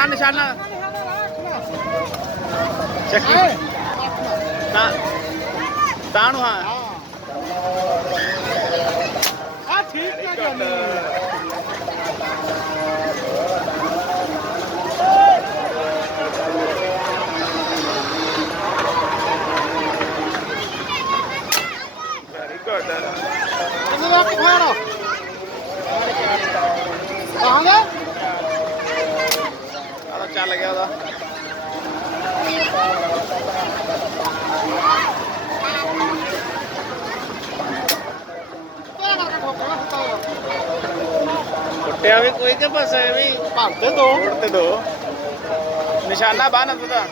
ਤਾਂ ਨਿਸ਼ਾਨਾ ਚੱਕੀ ਤਾਂ ਨੂੰ ਹਾਂ ਆ ਠੀਕ ਹੈ ਗੱਲ ਵੈਰੀ ਗੁੱਡ ਇਹਨੂੰ ਰੱਖ ਫਾੜ ਕਹਾਂਗੇ ਆ ਚੱਲ ਗਿਆ ਉਹਦਾ ਕੁੱਟਿਆ ਵੀ ਕੋਈ ਤੇ ਬਸ ਐਵੇਂ ਭੰਤੇ ਦੋ ਤੇ ਦੋ ਨਿਸ਼ਾਨਾ ਬਾਨ ਉਹਦਾ